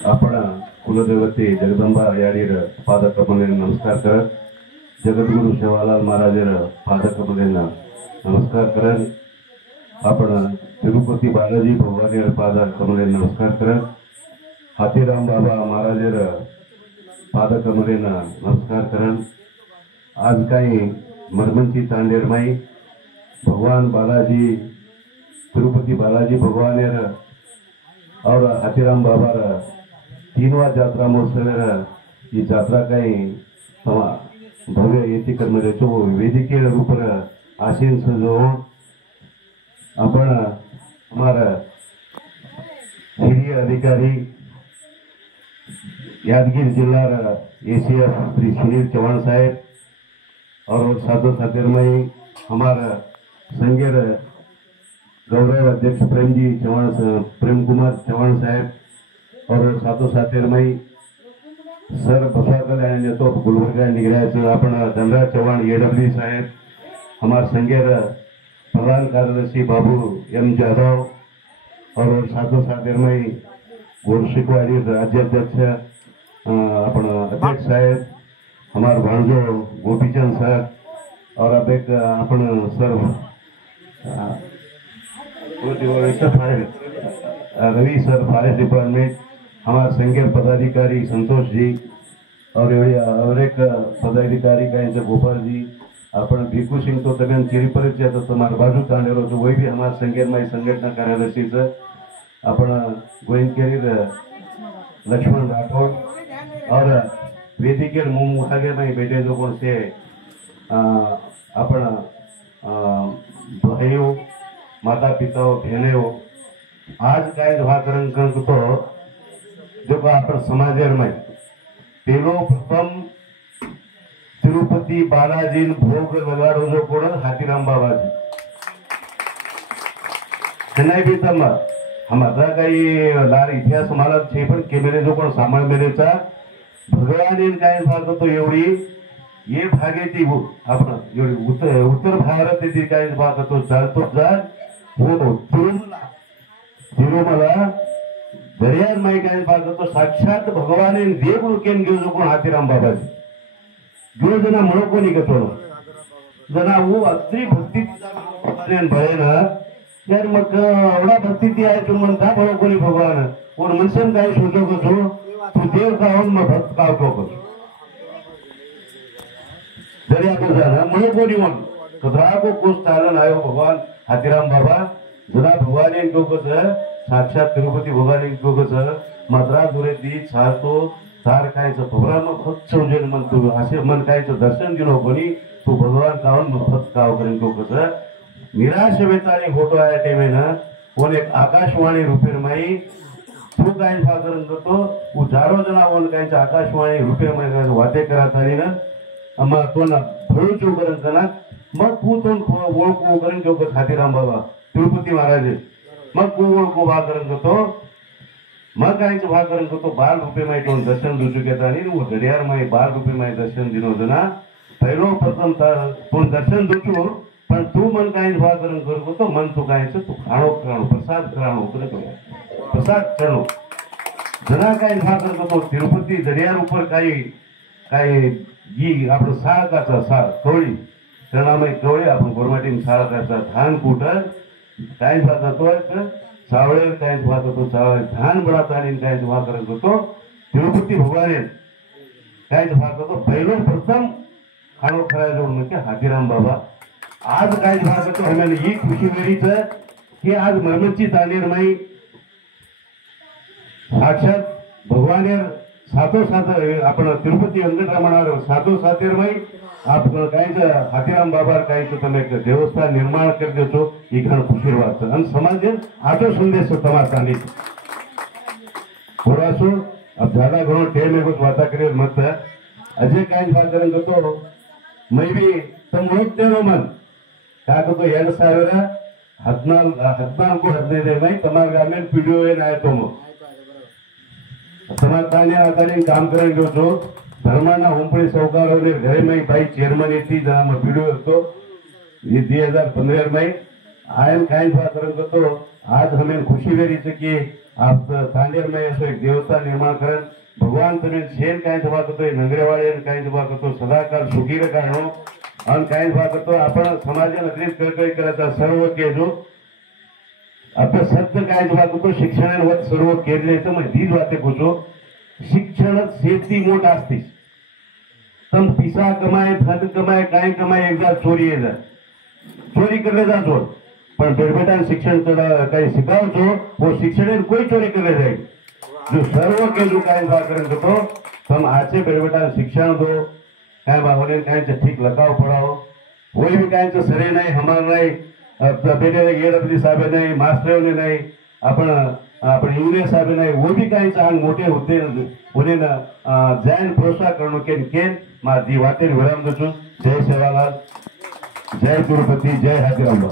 आपण कुलदेवते जगदंबा याडीर पादकमले नमस्कार करत जगद्गुरु सेवालाल महाराजर पादकमले नमस्कार करत आपण तिरुपती बालाजी भगवान पादकमले नमस्कार करत हाथीराम बाबा महाराजर पादकमले नमस्कार करत आज काही मरमंची तांडेरमाई भगवान बालाजी तिरुपति बालाजी भगवान और हाथीराम बाबा तीनवा जात्रा महोत्सव ये जात्रा कहीं भव्य येती कर्मरे तो वेदिके रूप आसीन सजो आपण हमारा हिरिय अधिकारी यादगीर जिला एसीएफ श्री सुनील चौहान साहेब और साधु साथीरमई हमारा संघेर गौरव अध्यक्ष प्रेम कुमार चौहान साहेब और साधु साथीरमई सर बसवा कल्याण तो गुलबर्गा निगरायचं आपण धनराज चौहान एडब्ल्यू साहेब हमारे संघेर प्रधान कार्यदर्शी बाबू एम जाधव और साधु साथीरमई गोरशिकवाड़ी राज्याध्यक्ष अपन अध्यक्ष साहेब हमारे भांजो गोपीचंद सर और अब एक अपन sir Ravi sir forest department हमारे संघेर पदाधिकारी संतोष जी और एक पदाधिकारी का गोपाल जी अपन भिकू सिंह तो तब चिरीपरिच तो तुम्हारे बाजू तांडेलो तो वही भी हमारे संघेर में संघटना कार्यदर्शी अपन गोइंदकेरी लक्ष्मण राठौड़ और वेदिके मुखागे में बैठे जो कौन से अपन भाइयों माता पिता बहने हो आज काय भाकरण तो जो अपन समाज में पेलो प्रथम तिरुपति बालाजी भोग लगाड़ो जो कोण हाथीराम बाबाजी नहीं भी तम हम आता काही लार इतिहास मला छे पण केमेरे जो कोण सामाळ मेरेचा भगवान काय भाग तो एवढी ये भागे ती आपण एवढी उत्तर भारत येथे काय भाग तो चालतो जा हो तिरुमला दर्याद माई काय भाग तो साक्षात भगवान देव केन घेऊ जो कोण हाथीराम बाबाजी जो जना म्हणो कोणी घेतो जना वो अत्री भक्ती भय ना यार मग एवढा भक्ती ती आहे तू म्हणता म्हणो कोणी भगवान कोण मनसन काय शोधो कसो तू देव का होऊन मग भक्त का कसो दर्या को जाना म्हणो कोणी म्हण कधरा को कुछ चालन आयो भगवान हाथीराम बाबा जना भगवान इनको कस साक्षात तिरुपति भगवान इनको कस मद्रा दुरे दी छातो तार कायचं भगवान फक्त समजेल मन तू असे मन कायचं दर्शन दिनो कोणी तू भगवान काऊन फक्त काव करेन तो कस निराश वेतानी फोटो आहे टेमे ना कोण एक आकाशवाणी रुपेर माई तू काय भाकरन करतो हजारो जना कोण कायचं आकाशवाणी रुपेर माई वाते करत आली ना अम्मा तो ना भरू चो करन कना मग तू तो ओळखू करेन जो हाथीराम बाबा तिरुपति महाराज मग तू ओळखू भाकरन करतो मग कायचं भाकरन करतो 12 रुपये माई तो दर्शन दू चुकेता आणि वो घडियाळ माई 12 रुपये माई दर्शन दिनो जना पहिलो प्रथम तो दर्शन दूचो पण तू मन काय भाकरन करतो तो मन तू कायचं तू खाणो प्रसाद खाणो प्रसाद चढो जना काय भाकरन करतो तिरुपति दर्यार ऊपर काही जी आपण साळकाचा साळ कवळी त्यामुळे कवळी आपण गोरमाटीन साळकाचा धान कुटर काय भागतो सावळे काय भागतो सावळे धान बडाता आणि काय भाकरन करतो तिरुपति भगवान काय भागतो पहिलो प्रथम खाणो खरायचो म्हणजे हाथीराम बाबा आज काय भागतो आम्हाला ही खुशी वेळीच की आज मरमची तांडेर माई साक्षात भगवान सातो सात आपण तिरुपति वेंकटरमण सातो सातेर माई आपण काय हाथीराम बाबा काय તમે देवस्थान निर्माण कर देतो ही घण खुशी वाटत आणि समाज आटो संदेश तमा सांगी थोड़ा सो अब ज्यादा घणो टेम में कुछ बात करे मत अजय काय भाकरन करतो मैं भी तम ओळखतेनो मन का तो 2014 में तमार गामेन पीडीओ एन आयो तो समाज ताने काम करेन जो छो धर्माना होंपड़ी सौकारों घरे में भाई चेयरमैन थी जहाँ मैं वीडियो तो ये 2015 में आयन काय भाकरन करतो आज हमें खुशी वेरी से कि आप तांडेर में ऐसो एक देवस्थान निर्माण करन भगवान तुम्हें शेन काय सभा करतो नगरेवाळे काय सभा करतो सदाकाळ सुखीर काढणो आणि काय सभा करतो आपण समाजाला नगरीत कळकळी करायचा सर्व केजो आपलं सत्य काय सभा करतो शिक्षणावर सर्व केलेचं मग दीज वाते पूछो शिक्षण शेती मोठ असते तम पिसा कमाए फद कमाए काय कमाए एकदा चोरी येणार चोरी करले जातो पण बेटा शिक्षण काही शिकावतो वो शिक्षण कोई चोरी करले जाए जो सर्व के जो काय बा करें तो हम आचे बेटा शिक्षण दो काय बाबा काय ठीक लगाव पड़ाओ वही भी काय सरे नहीं हमारे नहीं बेटे एडब्ल्यू साहब नहीं मास्टर ने नहीं अपन अपन यूनियन साहब नहीं वो भी काय अंग मोटे होते उन्हें जैन प्रोत्साह करनो केन मा दी वाते विराम दो जय सेवालाल जय तिरुपति जय हाथीराम।